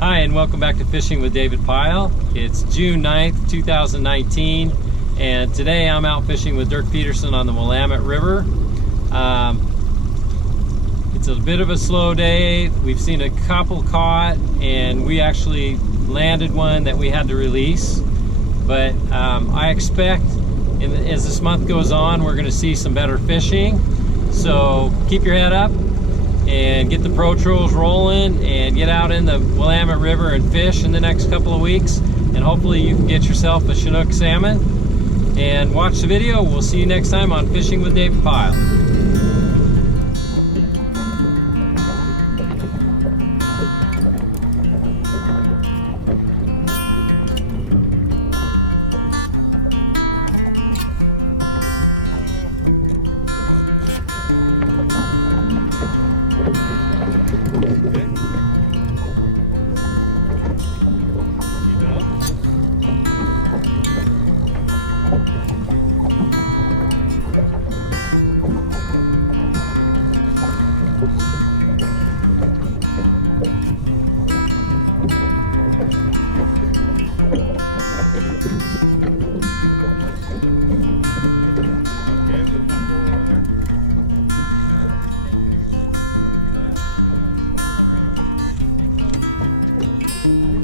Hi, and welcome back to Fishing with David Pyle. It's June 9th, 2019, and today I'm out fishing with Dirk Peterson on the Willamette River. It's a bit of a slow day. We've seen a couple caught, and we actually landed one that we had to release. But I expect as this month goes on, we're going to see some better fishing. So keep your head up and get the pro trolls rolling and get out in the Willamette River and fish in the next couple of weeks, and hopefully you can get yourself a Chinook salmon. And watch the video. We'll see you next time on Fishing with David Pyle. Thank you.